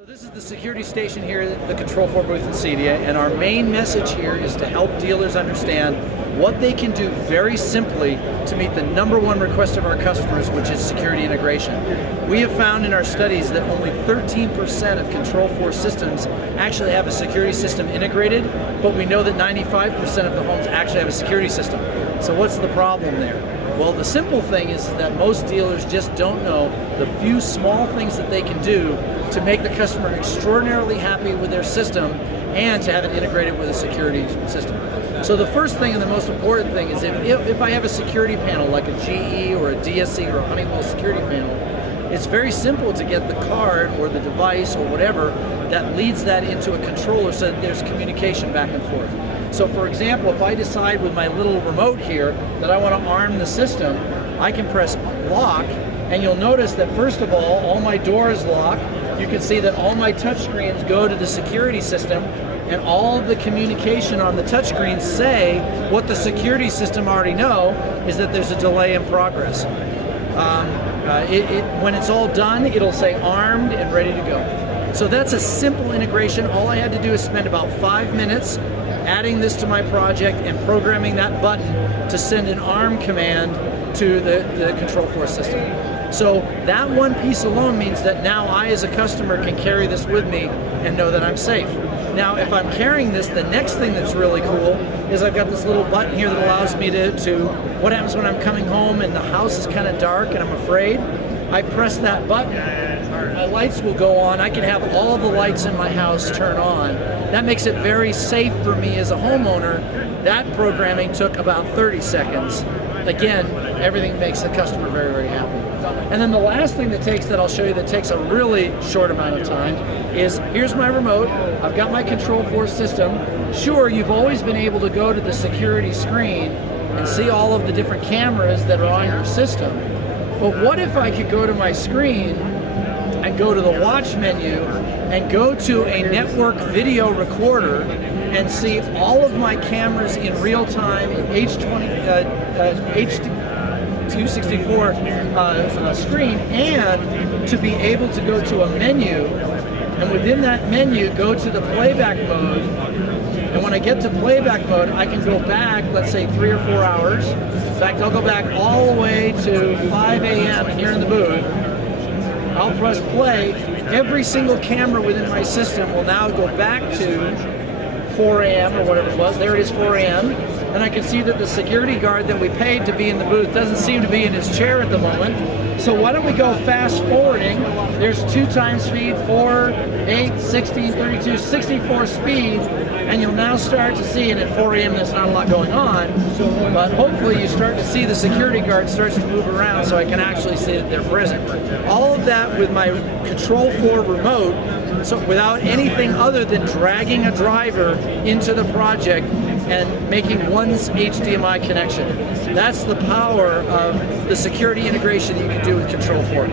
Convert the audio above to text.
So this is the security station here at the Control 4 booth in CEDIA, and our main message here is to help dealers understand what they can do very simply to meet the #1 request of our customers, which is security integration. We have found in our studies that only 13% of Control 4 systems actually have a security system integrated, but we know that 95% of the homes actually have a security system. So what's the problem there? Well, the simple thing is that most dealers just don't know the few small things that they can do to make the customer extraordinarily happy with their system and to have it integrated with a security system. So the first thing and the most important thing is if I have a security panel like a GE or a DSC or a Honeywell security panel, it's very simple to get the card or the device or whatever that leads that into a controller so that there's communication back and forth. So for example, if I decide with my little remote here that I want to arm the system, I can press lock, and you'll notice that first of all my doors lock. You can see that all my touchscreens go to the security system, and all of the communication on the touchscreens say what the security system already know is that there's a delay in progress. When it's all done, it'll say armed and ready to go. So that's a simple integration. All I had to do is spend about 5 minutes adding this to my project and programming that button to send an arm command to the Control 4 system. So that one piece alone means that now I as a customer can carry this with me and know that I'm safe. Now if I'm carrying this, the next thing that's really cool is I've got this little button here that allows me to what happens when I'm coming home and the house is kind of dark and I'm afraid. I press that button, my lights will go on. I can have all the lights in my house turn on. That makes it very safe for me as a homeowner. That programming took about 30 seconds. Again, everything makes the customer very, very happy. And then the last thing that I'll show you that takes a really short amount of time is, here's my remote, I've got my Control 4 system. Sure, you've always been able to go to the security screen and see all of the different cameras that are on your system. But what if I could go to my screen and go to the watch menu and go to a network video recorder and see all of my cameras in real time in H.264 screen, and to be able to go to a menu, and within that menu go to the playback mode. And when I get to playback mode, I can go back, let's say 3 or 4 hours. In fact, I'll go back all the way to 5 a.m. here in the booth. I'll press play. Every single camera within my system will now go back to 4 a.m. or whatever it was. There it is, 4 a.m. And I can see that the security guard that we paid to be in the booth doesn't seem to be in his chair at the moment. So why don't we go fast forwarding? There's 2 times speed, 4, 8, 16, 32, 64 speed, and you'll now start to see, and at 4 a.m. there's not a lot going on, but hopefully you start to see the security guard starts to move around so I can actually see that they're present. All of that with my Control 4 remote, so without anything other than dragging a driver into the project and making one HDMI connection. That's the power of the security integration that you can do with Control 4.